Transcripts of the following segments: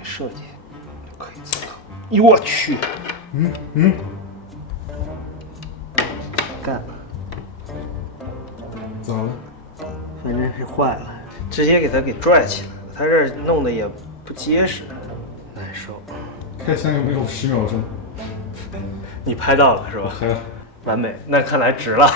给设计，可以自考。哟我去，干，咋了？反正是坏了，直接给它给拽起来了，它这弄得也不结实，难受。开箱有没有10秒钟？你拍到了是吧？拍了。完美，那看来值了。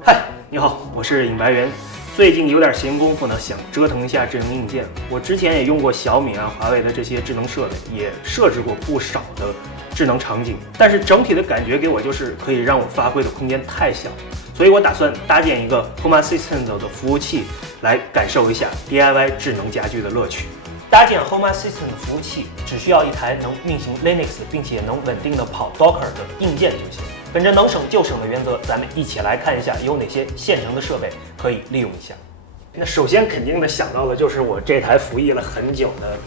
嗨，你好，我是尹白猿。最近有点闲工夫呢，想折腾一下智能硬件。我之前也用过小米啊、华为的这些智能设备，也设置过不少的智能场景，但是整体的感觉给我就是可以让我发挥的空间太小，所以我打算搭建一个 Home Assistant 的服务器，来感受一下 DIY 智能家居的乐趣。搭建 Home Assistant 服务器只需要一台能运行 Linux 并且能稳定的跑 Docker 的硬件就行。本着能省就省的原则，咱们一起来看一下有哪些现成的设备可以利用一下。那首先肯定的想到的就是我这台服役了很久的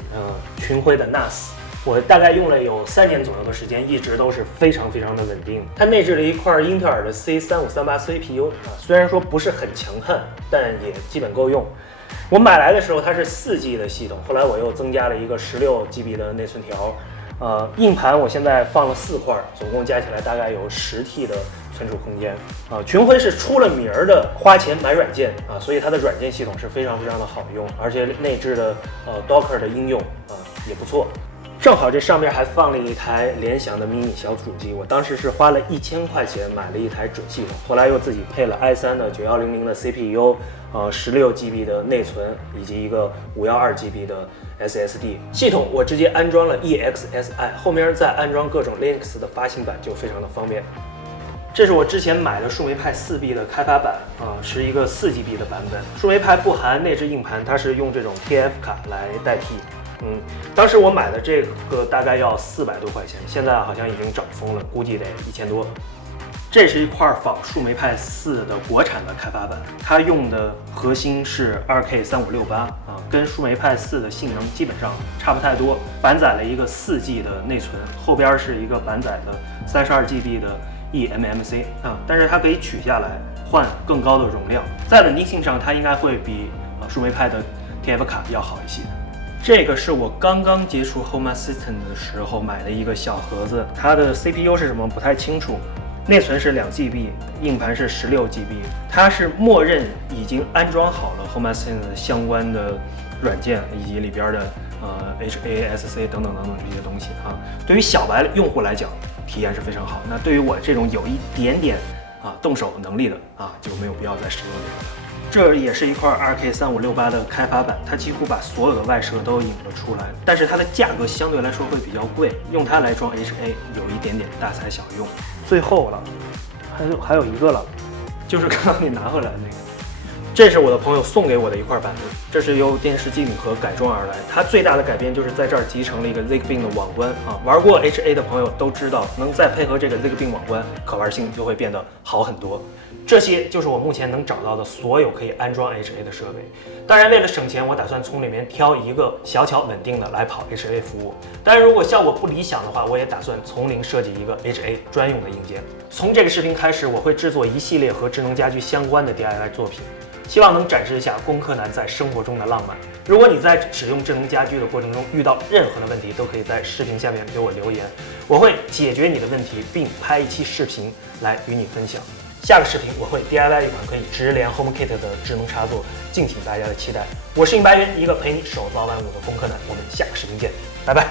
群晖的 NAS， 我大概用了有3年左右的时间，一直都是非常的稳定。它内置了一块英特尔的 C3538 CPU 虽然说不是很强悍，但也基本够用。我买来的时候它是4G 的系统，后来我又增加了一个16GB 的内存条。硬盘我现在放了4块，总共加起来大概有10T 的存储空间。群晖是出了名儿的花钱买软件所以它的软件系统是非常的好用，而且内置的Docker 的应用也不错。正好这上面还放了一台联想的迷你小主机，我当时是花了1000块钱买了一台准系统，后来又自己配了 i3 的9100的 CPU，16GB 的内存以及一个512GB 的 SSD 系统，我直接安装了 EXSI， 后面再安装各种 Linux 的发行版就非常的方便。这是我之前买的树莓派4B 的开发版是一个4GB 的版本。树莓派不含内置硬盘，它是用这种 TF 卡来代替。当时我买的这个大概要400多块钱，现在好像已经涨疯了，估计得1000多。这是一块仿树莓派4的国产的开发版，它用的核心是 2K3568跟树莓派4的性能基本上差不太多，板载了一个4G 的内存，后边是一个板载的32GB 的 eMMC 但是它可以取下来换更高的容量，在稳定性上它应该会比树莓派的 TF 卡要好一些。这个是我刚刚接触 Home Assistant 的时候买的一个小盒子，它的 CPU 是什么不太清楚，内存是2GB， 硬盘是16GB， 它是默认已经安装好了 Home Assistant 相关的软件以及里边的HASC 等等这些东西对于小白用户来讲，体验是非常好。那对于我这种有一点点动手能力的就没有必要再使用这个了。这也是一块 2K3568的开发版，它几乎把所有的外设都引了出来，但是它的价格相对来说会比较贵，用它来装 HA 有一点点大材小用。最后了，还有一个了，就是刚刚你拿回来的那个，这是我的朋友送给我的一块板子，这是由电视机顶盒改装而来。它最大的改变就是在这儿集成了一个 Zigbee 的网关玩过 HA 的朋友都知道，能再配合这个 Zigbee 网关，可玩性就会变得好很多。这些就是我目前能找到的所有可以安装 HA 的设备。当然为了省钱，我打算从里面挑一个小巧稳定的来跑 HA 服务。当然如果效果不理想的话，我也打算从零设计一个 HA 专用的硬件。从这个视频开始，我会制作一系列和智能家居相关的 DIY 作品，希望能展示一下工科男在生活中的浪漫。如果你在使用智能家居的过程中遇到任何的问题，都可以在视频下面给我留言，我会解决你的问题，并拍一期视频来与你分享。下个视频我会 DIY 一款可以直连 HomeKit 的智能插座，敬请大家的期待。我是尹白猿，一个陪你手造万物的工科男，我们下个视频见，拜拜。